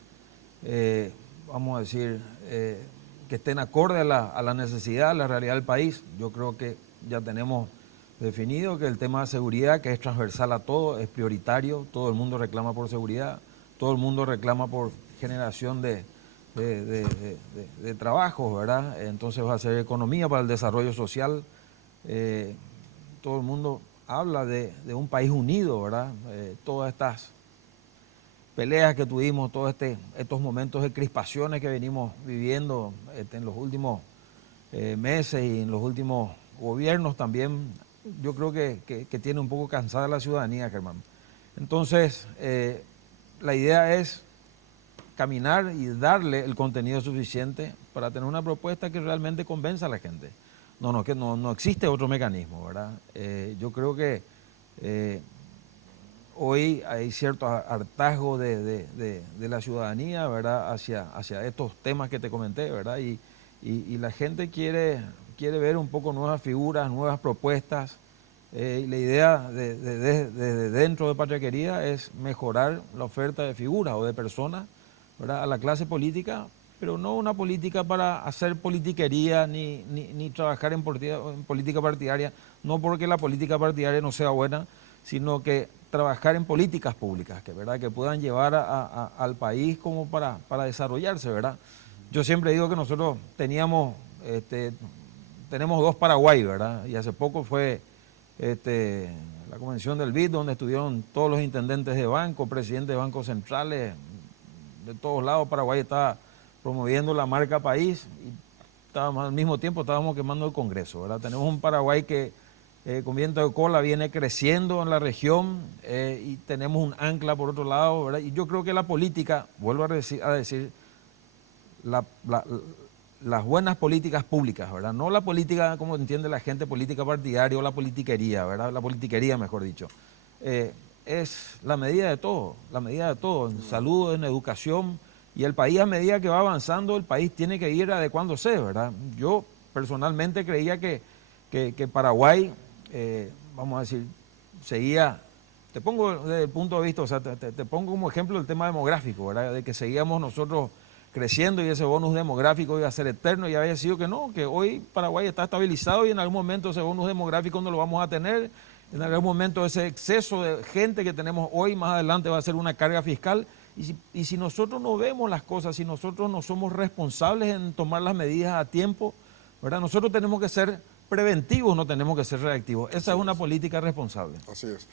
vamos a decir, que estén acorde a la necesidad, a la realidad del país. Yo creo que ya tenemos definido que el tema de seguridad, que es transversal a todo, es prioritario. Todo el mundo reclama por seguridad, todo el mundo reclama por generación de trabajos, ¿verdad? Entonces va a ser economía para el desarrollo social. Todo el mundo habla de un país unido, ¿verdad? Todas estas peleas que tuvimos, todos estos momentos de crispaciones que venimos viviendo en los últimos meses y en los últimos gobiernos también, yo creo que tiene un poco cansada la ciudadanía, Germán. Entonces, la idea es caminar y darle el contenido suficiente para tener una propuesta que realmente convenza a la gente. Que no existe otro mecanismo, ¿verdad? Yo creo que hoy hay cierto hartazgo de la ciudadanía, ¿verdad? Hacia estos temas que te comenté, ¿verdad? Y la gente quiere ver un poco nuevas figuras, nuevas propuestas. Y la idea de dentro de Patria Querida es mejorar la oferta de figuras o de personas, ¿verdad?, a la clase política, pero no una política para hacer politiquería ni trabajar en política partidaria, no porque la política partidaria no sea buena, sino que trabajar en políticas públicas, ¿verdad?, que puedan llevar al país como para desarrollarse, ¿verdad? Yo siempre digo que nosotros tenemos dos Paraguay, ¿verdad? Y hace poco fue la convención del BID, donde estuvieron todos los intendentes de banco, presidentes de bancos centrales, de todos lados. Paraguay está promoviendo la marca país y al mismo tiempo estábamos quemando el Congreso, ¿verdad? Tenemos un Paraguay que con viento de cola viene creciendo en la región y tenemos un ancla por otro lado, ¿verdad? Y yo creo que la política, vuelvo a decir las buenas políticas públicas, ¿verdad? No la política, como entiende la gente, política partidaria o la politiquería, ¿verdad? La politiquería, mejor dicho. Es la medida de todo, en salud, en educación, y el país, a medida que va avanzando, el país tiene que ir adecuándose, ¿verdad? Yo personalmente creía que Paraguay, vamos a decir, seguía, te pongo desde el punto de vista, o sea, te pongo como ejemplo el tema demográfico, ¿verdad? De que seguíamos nosotros creciendo y ese bonus demográfico iba a ser eterno, y había sido que no, que hoy Paraguay está estabilizado y en algún momento ese bonus demográfico no lo vamos a tener. En algún momento ese exceso de gente que tenemos hoy más adelante va a ser una carga fiscal, y si nosotros no vemos las cosas, si nosotros no somos responsables en tomar las medidas a tiempo, ¿verdad? Nosotros tenemos que ser preventivos, no tenemos que ser reactivos. Esa es una política responsable. Así es.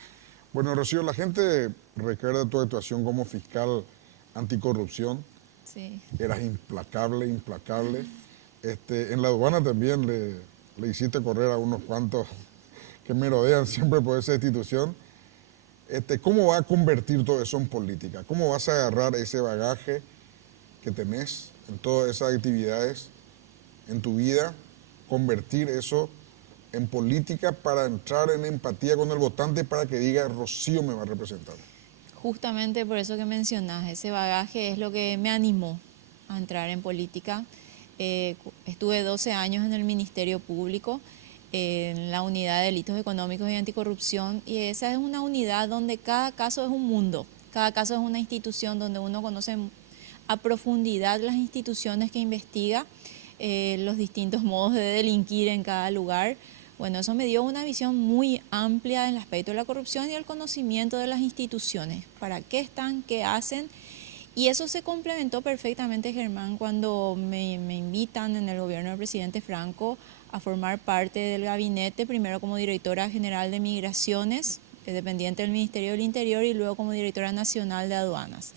Bueno, Rocío, la gente recuerda tu actuación como fiscal anticorrupción. Sí. Eras implacable. En la aduana también le hiciste correr a unos cuantos que merodean siempre por esa institución. ¿Cómo va a convertir todo eso en política? ¿Cómo vas a agarrar ese bagaje que tenés en todas esas actividades en tu vida, convertir eso en política para entrar en empatía con el votante para que diga, Rocío me va a representar? Justamente por eso que mencionás, ese bagaje es lo que me animó a entrar en política. Estuve 12 años en el Ministerio Público, en la unidad de delitos económicos y anticorrupción, y esa es una unidad donde cada caso es un mundo, cada caso es una institución donde uno conoce a profundidad las instituciones que investiga, los distintos modos de delinquir en cada lugar. Bueno, eso me dio una visión muy amplia en el aspecto de la corrupción y el conocimiento de las instituciones, para qué están, qué hacen. Y eso se complementó perfectamente, Germán, cuando me invitan en el gobierno del presidente Franco a formar parte del gabinete, primero como directora general de Migraciones, dependiente del Ministerio del Interior, y luego como directora nacional de aduanas.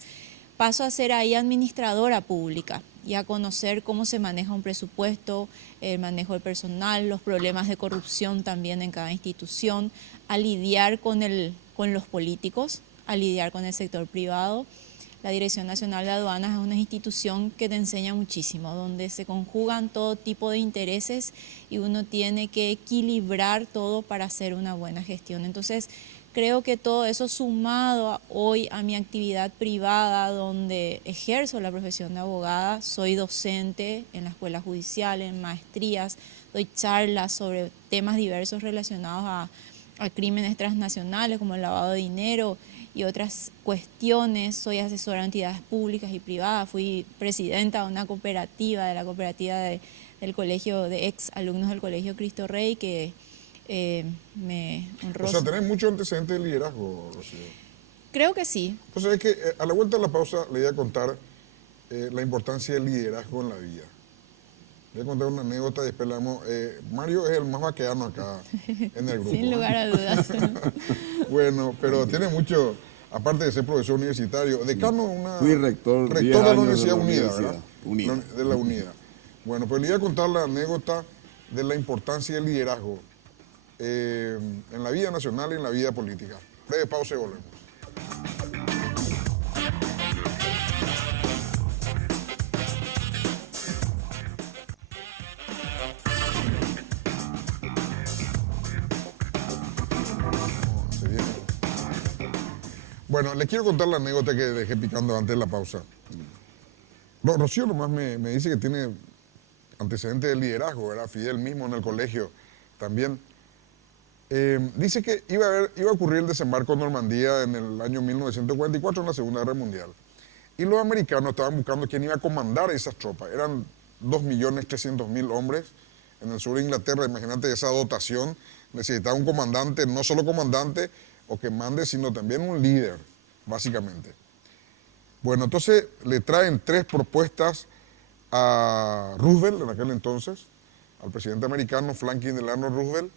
Paso a ser ahí administradora pública y a conocer cómo se maneja un presupuesto, el manejo del personal, los problemas de corrupción también en cada institución, a lidiar con los políticos, a lidiar con el sector privado. La Dirección Nacional de Aduanas es una institución que te enseña muchísimo, donde se conjugan todo tipo de intereses y uno tiene que equilibrar todo para hacer una buena gestión. Entonces, creo que todo eso sumado hoy a mi actividad privada, donde ejerzo la profesión de abogada, soy docente en la escuela judicial, en maestrías, doy charlas sobre temas diversos relacionados a crímenes transnacionales como el lavado de dinero, y otras cuestiones. Soy asesora de entidades públicas y privadas, fui presidenta de una cooperativa, de la cooperativa del colegio, de ex alumnos del Colegio Cristo Rey, que me honró. O sea, tenés mucho antecedente de liderazgo, Rocío. Creo que sí. Pues es que a la vuelta de la pausa le voy a contar la importancia del liderazgo en la vida. Le voy a contar una anécdota y después le damos... Mario es el más vaqueano acá en el grupo. Sin lugar a dudas. Bueno, pero tiene mucho, aparte de ser profesor universitario, decano, Fui rector de 10 la años Universidad de la Unida, Universidad ¿verdad? Unida. De la Unida. Bueno, pues le voy a contar la anécdota de la importancia del liderazgo en la vida nacional y en la vida política. Breve pausa y volvemos. Bueno, les quiero contar la anécdota que dejé picando antes de la pausa. No, Rocío nomás me dice que tiene antecedentes de liderazgo, ¿verdad? Fidel mismo en el colegio también. Dice que iba a ocurrir el desembarco en Normandía en el año 1944, en la Segunda Guerra Mundial. Y los americanos estaban buscando quién iba a comandar esas tropas. Eran 2.300.000 hombres en el sur de Inglaterra. Imagínate esa dotación. Necesitaba un comandante, no solo comandante o que mande, sino también un líder, básicamente. Bueno, entonces le traen 3 propuestas a Roosevelt en aquel entonces, al presidente americano Franklin Delano Roosevelt,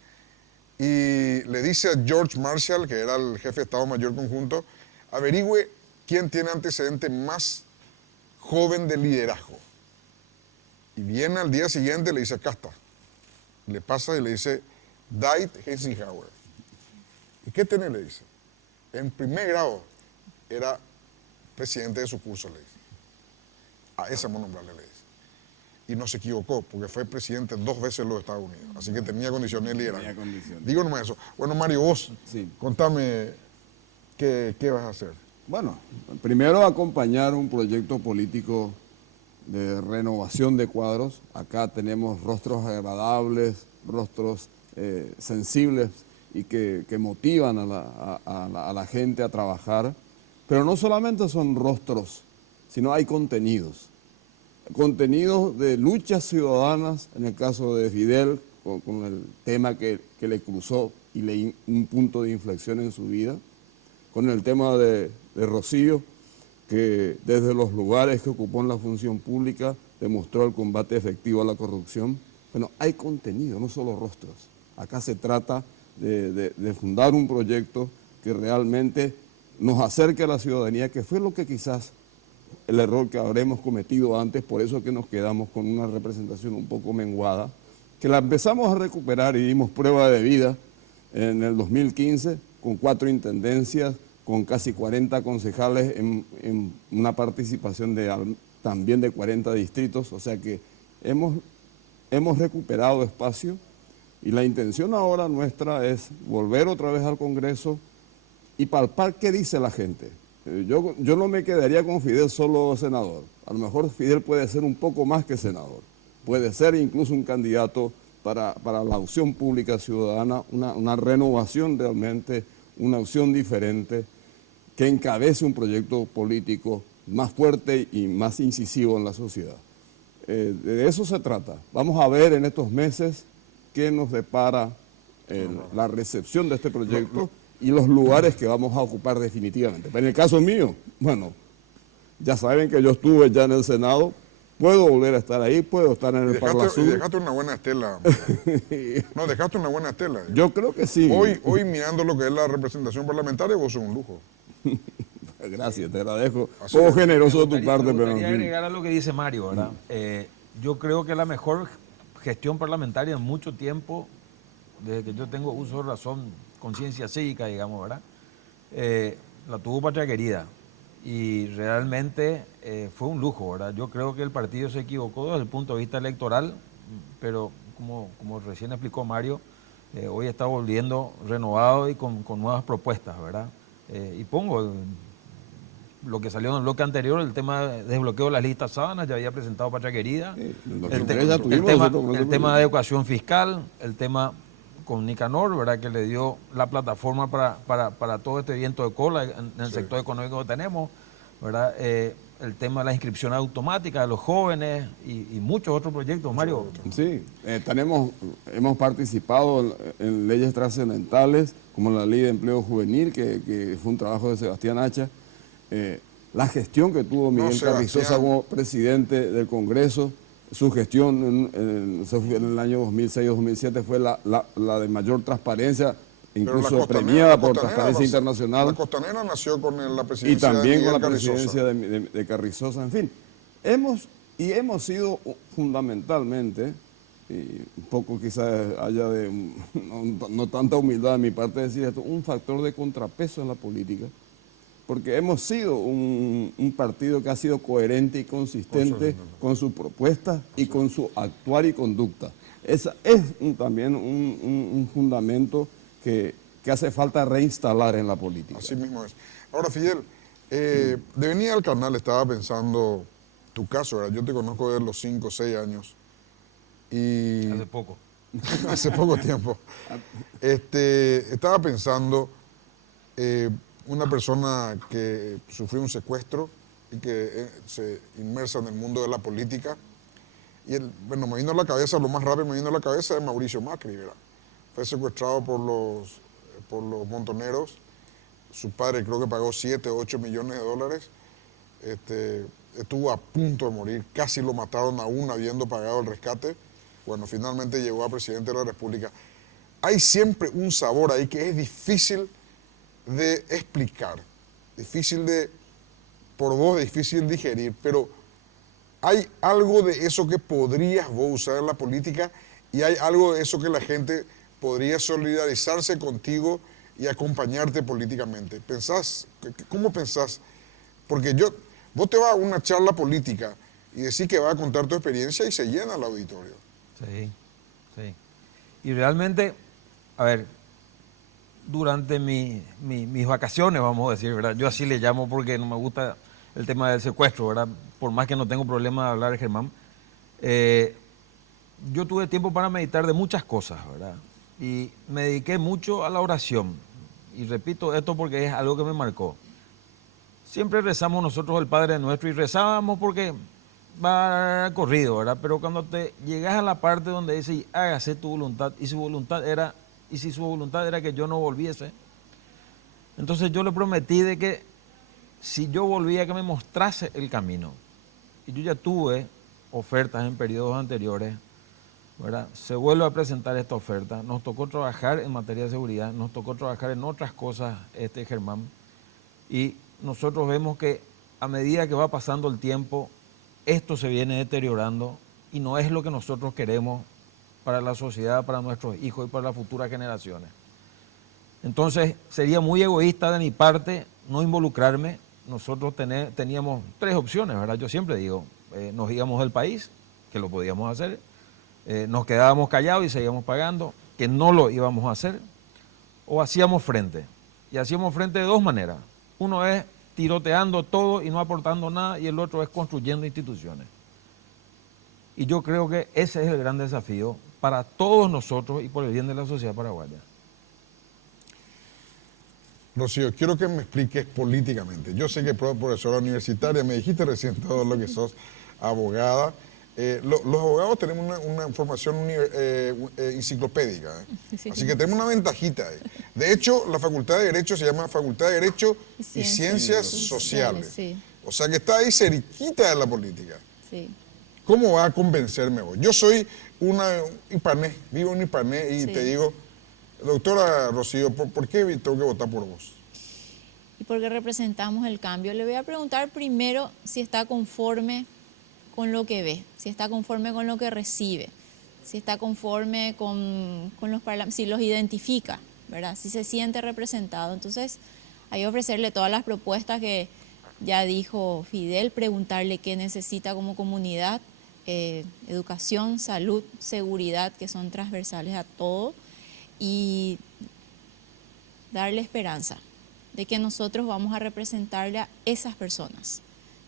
y le dice a George Marshall, que era el jefe de Estado Mayor Conjunto, averigüe quién tiene antecedente más joven de liderazgo. Y viene al día siguiente y le dice, acá está. Le pasa y le dice, Dwight Eisenhower. ¿Y qué tiene? Le dice. En primer grado era presidente de su curso, le dice. A ese vamos a nombrarle, le dice. Y no se equivocó, porque fue presidente 2 veces de los Estados Unidos. Así que tenía condiciones de liderazgo. Tenía condiciones. Digo nomás eso. Bueno, Mario, vos, Sí. contame qué vas a hacer. Bueno, primero acompañar un proyecto político de renovación de cuadros. Acá tenemos rostros agradables, rostros sensibles y que motivan a la gente a trabajar. Pero no solamente son rostros, sino hay contenidos. Contenidos de luchas ciudadanas, en el caso de Fidel, con el tema que le cruzó y un punto de inflexión en su vida, con el tema de Rocío, que desde los lugares que ocupó en la función pública demostró el combate efectivo a la corrupción. Bueno, hay contenido, no solo rostros. Acá se trata de fundar un proyecto que realmente nos acerque a la ciudadanía, que fue lo que quizás el error que habremos cometido antes, por eso que nos quedamos con una representación un poco menguada, que la empezamos a recuperar y dimos prueba de vida en el 2015 con 4 intendencias, con casi 40 concejales en una participación también de 40 distritos, o sea que hemos recuperado espacio y la intención ahora nuestra es volver otra vez al Congreso y palpar qué dice la gente. Yo no me quedaría con Fidel solo senador, a lo mejor Fidel puede ser un poco más que senador, puede ser incluso un candidato para la opción pública ciudadana, una renovación realmente, una opción diferente, que encabece un proyecto político más fuerte y más incisivo en la sociedad. De eso se trata. Vamos a ver en estos meses qué nos depara la recepción de este proyecto y los lugares que vamos a ocupar definitivamente. Pero en el caso mío, bueno, ya saben que yo estuve ya en el Senado, puedo volver a estar ahí, puedo estar en el Parlamento. Y dejaste una buena estela. No, dejaste una buena estela. Yo creo que sí. Hoy mirando lo que es la representación parlamentaria, vos sos un lujo. Gracias, te agradezco. Así Poco es. generoso de tu parte, Me pero en gustaría fin. agregar a lo que dice Mario, ¿verdad? Yo creo que la mejor gestión parlamentaria en mucho tiempo, desde que yo tengo uso de razón, conciencia cívica, digamos, ¿verdad? La tuvo Patria Querida y realmente fue un lujo, ¿verdad? Yo creo que el partido se equivocó desde el punto de vista electoral, pero como recién explicó Mario, hoy está volviendo renovado y con nuevas propuestas, ¿verdad? Y pongo lo que salió en el bloque anterior, el tema de desbloqueo de las listas sábanas, ya había presentado Patria Querida, En el tema de educación fiscal, el tema con Nicanor, ¿verdad? Que le dio la plataforma para todo este viento de cola en el sector económico que tenemos, ¿verdad? El tema de la inscripción automática de los jóvenes y muchos otros proyectos, Mario. Sí, hemos participado en leyes trascendentales, como la Ley de Empleo Juvenil, que fue un trabajo de Sebastián Hacha. La gestión que tuvo Miguel Carrizosa como presidente del Congreso, su gestión en el año 2006-2007 fue la de mayor transparencia, incluso premiada por Transparencia Internacional. La Costanera nació con la presidencia y también de con la Carrizosa. presidencia de Carrizosa. En fin, hemos sido fundamentalmente, y un poco quizás haya no tanta humildad de mi parte decir esto, un factor de contrapeso en la política, porque hemos sido un partido que ha sido coherente y consistente con sus propuestas y con su actuar y conducta. Esa es también un fundamento que hace falta reinstalar en la política. Así mismo es. Ahora, Fidel, de venir al canal estaba pensando tu caso, ¿verdad? Yo te conozco desde los 5 o 6 años. Y Hace poco. Hace poco tiempo. Estaba pensando, una persona que sufrió un secuestro y que se inmersa en el mundo de la política. Y bueno, me vino a la cabeza, lo más rápido me vino a la cabeza de Mauricio Macri, ¿verdad? Fue secuestrado por los montoneros. Su padre creo que pagó 7 o 8 millones de dólares. Estuvo a punto de morir, casi lo mataron aún habiendo pagado el rescate. Bueno, finalmente llegó a presidente de la República. Hay siempre un sabor ahí que es difícil de explicar, por vos, difícil de digerir, pero hay algo de eso que podrías vos usar en la política y hay algo de eso que la gente podría solidarizarse contigo y acompañarte políticamente. ¿Cómo pensás? Porque vos te vas a una charla política y decís que vas a contar tu experiencia y se llena el auditorio. Sí. Y realmente, a ver, durante mis vacaciones, vamos a decir, ¿verdad? Yo así le llamo porque no me gusta el tema del secuestro, ¿verdad? Por más que no tengo problema de hablar de Germán. Yo tuve tiempo para meditar de muchas cosas, ¿verdad? Y me dediqué mucho a la oración. Y repito esto porque es algo que me marcó. Siempre rezamos nosotros el Padre Nuestro y rezábamos porque va corrido, ¿verdad? Pero cuando te llegas a la parte donde dice, hágase tu voluntad, y si su voluntad era que yo no volviese, entonces yo le prometí de que si yo volvía que me mostrase el camino. Y yo ya tuve ofertas en periodos anteriores, ¿verdad? Se vuelve a presentar esta oferta, nos tocó trabajar en materia de seguridad, nos tocó trabajar en otras cosas, Germán, y nosotros vemos que a medida que va pasando el tiempo, esto se viene deteriorando y no es lo que nosotros queremos para la sociedad, para nuestros hijos y para las futuras generaciones. Entonces, sería muy egoísta de mi parte no involucrarme. Nosotros teníamos 3 opciones, ¿verdad? Yo siempre digo, nos íbamos del país, que lo podíamos hacer, nos quedábamos callados y seguíamos pagando, que no lo íbamos a hacer, o hacíamos frente. Y hacíamos frente de 2 maneras. Uno es tiroteando todo y no aportando nada, y el otro es construyendo instituciones. Y yo creo que ese es el gran desafío para todos nosotros y por el bien de la sociedad paraguaya. Rocío, quiero que me expliques políticamente. Yo sé que profesora universitaria, me dijiste recién todo lo que sos abogada. Los abogados tenemos una formación enciclopédica, sí. Así que tenemos una ventajita ahí. De hecho, la Facultad de Derecho se llama Facultad de Derecho y Ciencias Sociales. Sí. O sea que está ahí cerquita de la política. Sí. ¿Cómo va a convencerme vos? Yo soy vivo en Ipané y te digo, doctora Rocío, ¿por qué tengo que votar por vos? Y porque representamos el cambio. Le voy a preguntar primero si está conforme con lo que ve, si está conforme con lo que recibe, si está conforme con los parlamentos, si los identifica, ¿verdad? Si se siente representado. Entonces, hay que ofrecerle todas las propuestas que ya dijo Fidel, preguntarle qué necesita como comunidad, educación, salud, seguridad, que son transversales a todo, y darle esperanza de que nosotros vamos a representarle a esas personas,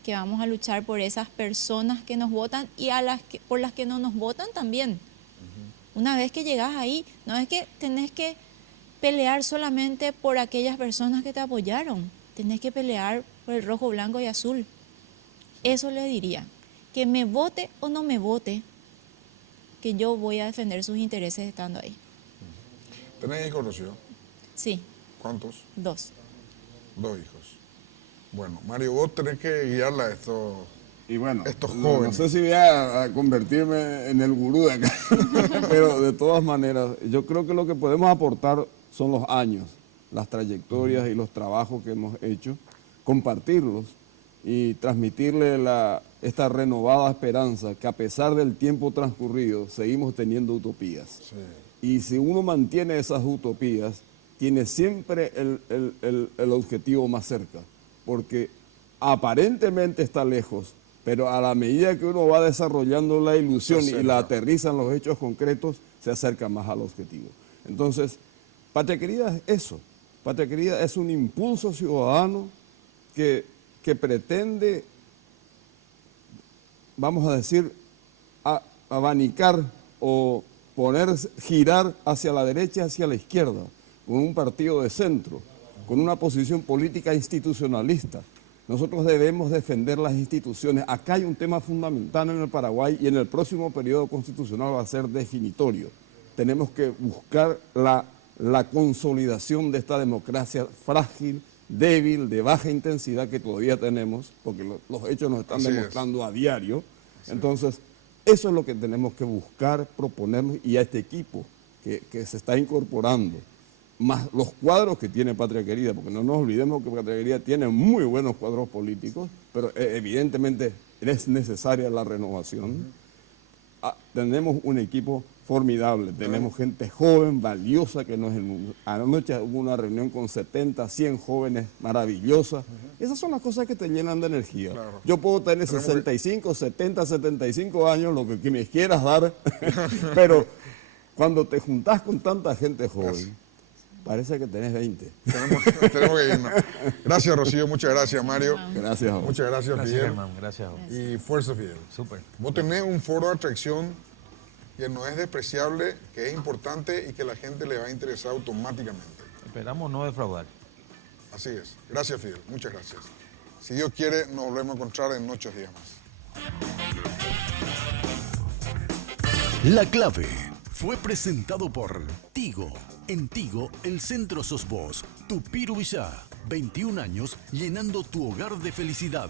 que vamos a luchar por esas personas que nos votan y por las que no nos votan también. Una vez que llegas ahí, no es que tenés que pelear solamente por aquellas personas que te apoyaron, tenés que pelear por el rojo, blanco y azul. Eso le diría, que me vote o no me vote, que yo voy a defender sus intereses estando ahí. ¿Tenés hijos, Rocío? Sí. ¿Cuántos? 2. 2 hijos. Bueno, Mario, vos tenés que guiarla a estos, Y bueno, estos no jóvenes. sé si voy a convertirme en el gurú de acá, pero de todas maneras, yo creo que lo que podemos aportar son los años, las trayectorias y los trabajos que hemos hecho, compartirlos y transmitirle esta renovada esperanza que a pesar del tiempo transcurrido seguimos teniendo utopías. Sí. Y si uno mantiene esas utopías, tiene siempre el objetivo más cerca, porque aparentemente está lejos, pero a la medida que uno va desarrollando la ilusión y la aterriza en los hechos concretos, se acerca más al objetivo. Entonces, Patria Querida es eso. Patria Querida es un impulso ciudadano que pretende, vamos a decir, abanicar o girar hacia la derecha, hacia la izquierda, con un partido de centro, con una posición política institucionalista. Nosotros debemos defender las instituciones. Acá hay un tema fundamental en el Paraguay y en el próximo periodo constitucional va a ser definitorio. Tenemos que buscar la consolidación de esta democracia frágil, débil, de baja intensidad que todavía tenemos, porque los hechos nos están demostrando a diario. Entonces, eso es lo que tenemos que buscar, proponernos, y a este equipo que se está incorporando, más los cuadros que tiene Patria Querida, porque no nos olvidemos que Patria Querida tiene muy buenos cuadros políticos, pero evidentemente es necesaria la renovación. Tenemos un equipo formidable, tenemos gente joven, valiosa, que nos... Anoche hubo una reunión con 70, 100 jóvenes maravillosas. Esas son las cosas que te llenan de energía. Claro. Yo puedo tener 65, 70, 75 años, lo que me quieras dar, pero cuando te juntás con tanta gente joven, parece que tenés 20. Tenemos que irnos. Gracias, Rocío. Muchas gracias, Mario. Gracias a vos. Muchas gracias, Gracias, Fidel. Germán. Gracias a vos. Y fuerza, Fidel. Súper. Vos tenés un foro de atracción que no es despreciable, que es importante y que la gente le va a interesar automáticamente. Esperamos no defraudar. Así es. Gracias, Fidel. Muchas gracias. Si Dios quiere, nos volvemos a encontrar en 8 días más. La Clave fue presentado por Tigo. En Tigo, el centro sos vos. Tupiru Villá. 21 años llenando tu hogar de felicidad.